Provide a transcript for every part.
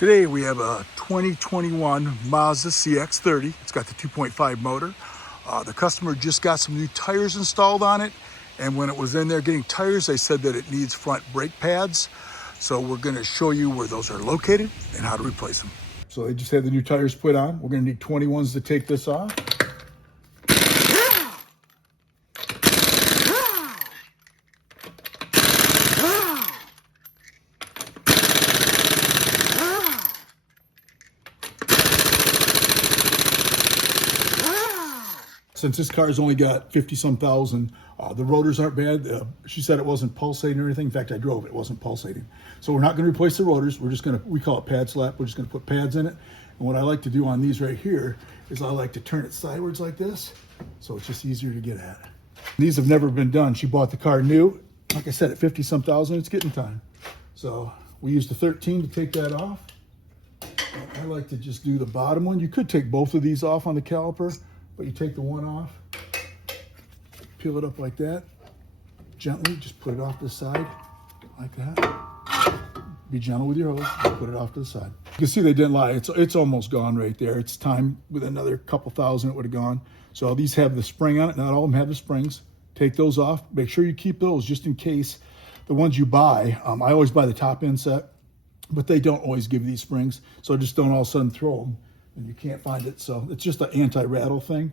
Today we have a 2021 Mazda CX-30. It's got the 2.5 motor. The customer just got some new tires installed on it, and when it was in there getting tires, they said that it needs front brake pads. So we're going to show you where those are located and how to replace them. So they just had the new tires put on. We're going to need 21s to take this off. Since this car's only got 50-some thousand, the rotors aren't bad. She said it wasn't pulsating or anything. In fact, I drove it, it wasn't pulsating. So we're not gonna replace the rotors. We're just gonna, we call it pad slap. We're just gonna put pads in it. And what I like to do on these right here is I like to turn it sideways like this, so it's just easier to get at. These have never been done. She bought the car new. Like I said, at 50-some thousand, it's getting time. So we used the 13 to take that off. I like to just do the bottom one. You could take both of these off on the caliper, but you take the one off, peel it up like that, gently, just put it off to the side, like that. Be gentle with your hose, put it off to the side. You can see they didn't lie, it's almost gone right there. It's time, with another couple thousand it would have gone. So these have the spring on it, not all of them have the springs. Take those off, make sure you keep those just in case. The ones you buy, I always buy the top end set, but they don't always give you these springs, so just don't all of a sudden throw them and you can't find it. So it's just an anti-rattle thing.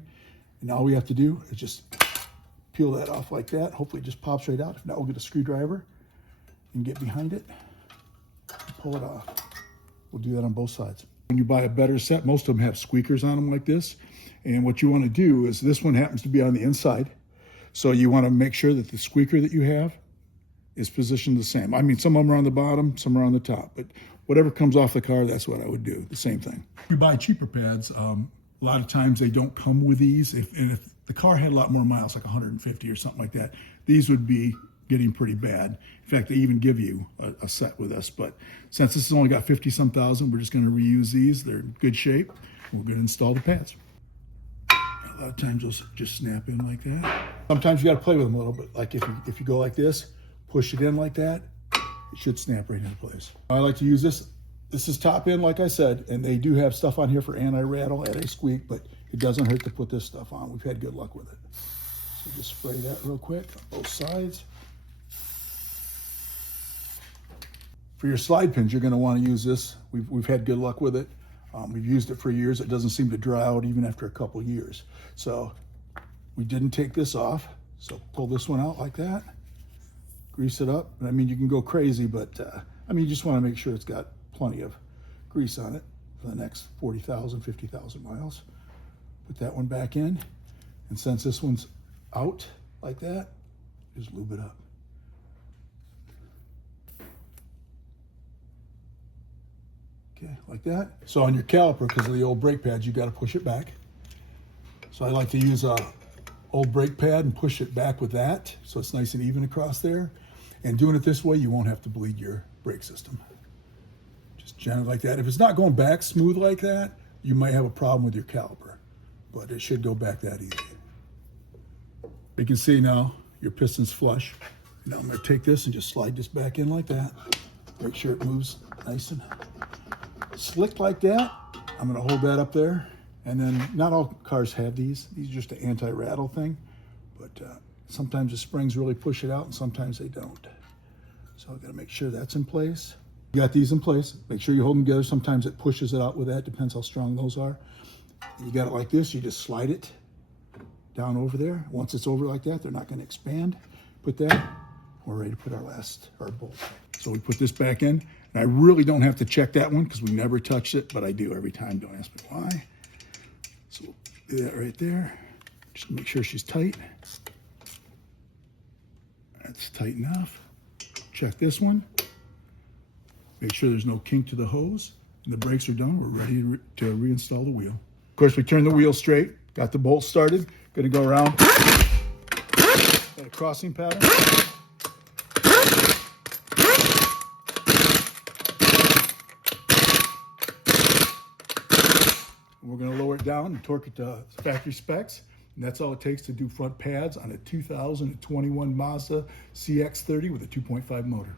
And all we have to do is just peel that off like that. Hopefully it just pops right out. If not, we'll get a screwdriver and get behind it, and pull it off. We'll do that on both sides. When you buy a better set, most of them have squeakers on them like this. And what you want to do is, this one happens to be on the inside. So you want to make sure that the squeaker that you have is positioned the same. I mean, some of them are on the bottom, some are on the top, but whatever comes off the car, that's what I would do, the same thing. We buy cheaper pads. A lot of times they don't come with these. If the car had a lot more miles, like 150 or something like that, these would be getting pretty bad. In fact, they even give you a set with us, but since this has only got 50-some thousand, we're just gonna reuse these. They're in good shape. We're gonna install the pads. A lot of times those just snap in like that. Sometimes you gotta play with them a little bit. Like if you go like this, push it in like that, it should snap right into place. I like to use this. This is top end, like I said, and they do have stuff on here for anti-rattle, anti-squeak, but it doesn't hurt to put this stuff on. We've had good luck with it. So just spray that real quick on both sides. For your slide pins, you're gonna wanna use this. We've had good luck with it. We've used it for years. It doesn't seem to dry out even after a couple years. So we didn't take this off. So pull this one out like that. Grease it up. I mean, you can go crazy, but I mean, you just want to make sure it's got plenty of grease on it for the next 40,000, 50,000 miles. Put that one back in. And since this one's out like that, just lube it up. Okay, like that. So on your caliper, because of the old brake pads, you got to push it back. So I like to use a old brake pad and push it back with that, so it's nice and even across there. And doing it this way, you won't have to bleed your brake system. Just gently like that. If it's not going back smooth like that, you might have a problem with your caliper, but it should go back that easy. You can see now your piston's flush. Now I'm gonna take this and just slide this back in like that. Make sure it moves nice and slick like that. I'm gonna hold that up there. And then not all cars have these. These are just an anti-rattle thing, but sometimes the springs really push it out and sometimes they don't. So I've got to make sure that's in place. You got these in place. Make sure you hold them together. Sometimes it pushes it out with that. Depends how strong those are. You got it like this. You just slide it down over there. Once it's over like that, they're not going to expand. Put that. We're ready to put our bolt. So we put this back in. And I really don't have to check that one because we never touched it, but I do every time. Don't ask me why. So we'll do that right there. Just make sure she's tight. That's tight enough. Check this one. Make sure there's no kink to the hose. And the brakes are done. We're ready to reinstall the wheel. Of course, we turn the wheel straight. Got the bolt started. Gonna go around. Got a crossing pattern. We're going to lower it down and torque it to factory specs. And that's all it takes to do front pads on a 2021 Mazda CX-30 with a 2.5 motor.